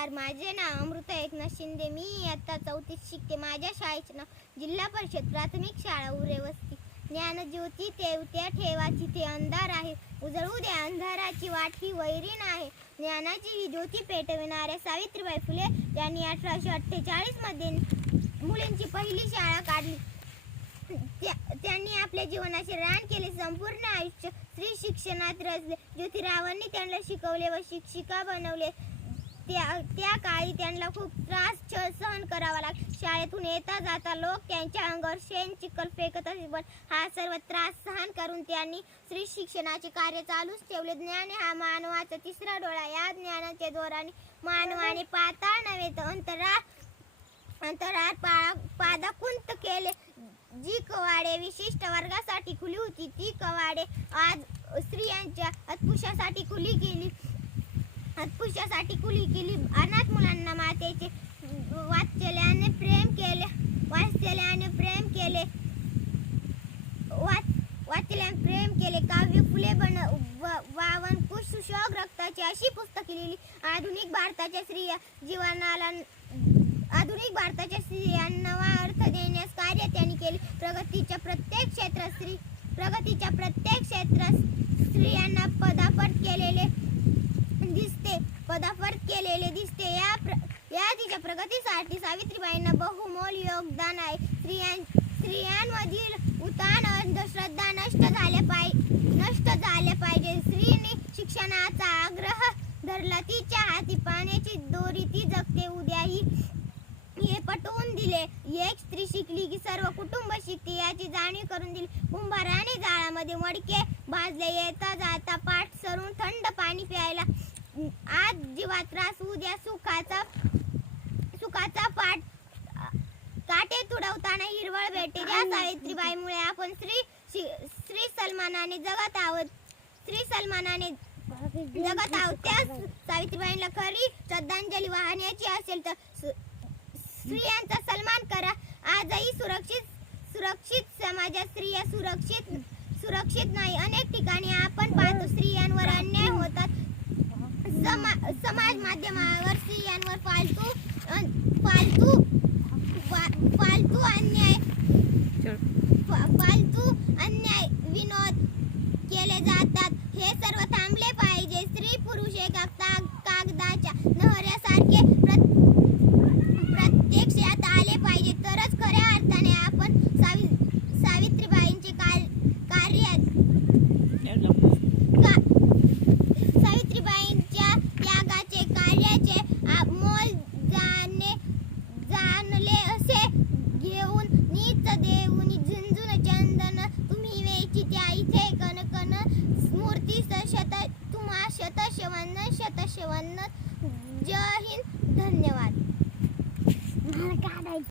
नमस्कार, माझे नाव अमृता एकनाथ शिंदे. मी इयत्ता 4थीत शिकते. माझ्या शाळेचे नाव जिल्हा परिषद प्राथमिक शाळा उरे वस्ती. ज्ञानज्योती तेवत्या ठेवा तिथे अंधार आहे, उजळू द्या अंधाराची वाट ही वैरीण आहे. ज्ञानाची ही ज्योती पेटविणाऱ्या सावित्रीबाई फुले यांनी 1848 मध्ये मुलींची पहिली शाळा काढली. त्यांनी आपल्या जीवनाचे रान केले. संपूर्ण आयुष्य स्त्री शिक्षणात रचले. ज्योतिरावांनी त्यांना शिकवले व शिक्षिका बनवले. त्या काळी त्यांना खूप त्रास सहन करावा लागला. शाळेतून येता जाता लोक त्यांच्या अंगावर शेण चिखल फेकत असे, पण हा सर्व त्रास सहन करून त्यांनी स्त्री शिक्षणाचे कार्य चालूच ठेवले. ज्ञान हा मानवाचा तिसरा डोळा. या ज्ञानाच्या जोराने मानवाने पाताळ नव्हे तर अंतराळ पादाकुंत केले. जी कवाडे विशिष्ट वर्गासाठी खुली होती, ती कवाडे आज स्त्रियांच्या अस्पृश्यासाठी खुली केली. अनाथ मुलांना मातेचे वात्सल्याने प्रेम केले. काव्य फुले वावनकुश सुशोग रक्ताची अशी पुस्तके लिहिली. आधुनिक भारताच्या स्त्रियांना नवा अर्थ देण्यास कार्य त्यांनी केले. प्रगतीच्या प्रत्येक क्षेत्रात स्त्रियांना पदार्पण केलेले दिसते. या तिच्या प्रगतीसाठी सावित्रीबाईंना बहुमोल योगदान आहे. स्त्रियांमधील उतान अंधश्रद्धा नष्ट झाल्या पाहिजे. स्त्रीने शिक्षणाचा आग्रह धरला, तिच्या हाती पाण्याची दोरी, ती जगते उद्याही हे पटवून दिले. एक स्त्री शिकली की सर्व कुटुंब शिकते याची जाणीव करून दिली. कुंभाराने जाळामध्ये मडके भाजले. येता जाता पाठ सरून थंड पाणी प्यायला. आज जीवात त्रास, उद्या सुखाचा पाठ काटे तुडवताना हिरवळ भेटते. या सावित्रीबाईमुळे आपण स्त्री सन्मानाने जगत आहोत. त्या सावित्रीबाईंना खरी श्रद्धांजली वाहण्याची असेल तर स्त्रियांचा सन्मान करा. आजही सुरक्षित समाजात स्त्रिया सुरक्षित नाही. अनेक ठिकाणी आपण पाहतो स्त्रियांवर अन्याय होतात. समाज माध्यमावर स्त्रियांवर फालतू अन्याय विनोद केले जातात. हे सर्व थांबले पाहिजे. स्त्री पुरुष एका कागदाच्या नहऱ्यासारखे प्रत्यक्षात आले पाहिजे, तरच खऱ्या अर्थाने आपण सावित्रीबाईंच्या त्यागाचे कार्याचे मोल जाणले असे घेऊन नीच देऊनी झुंझुन चंदन तुम्ही वेचित्या इथे कनकन मूर्ती तुम्हा शतशवन्न. जय हिंद, धन्यवाद.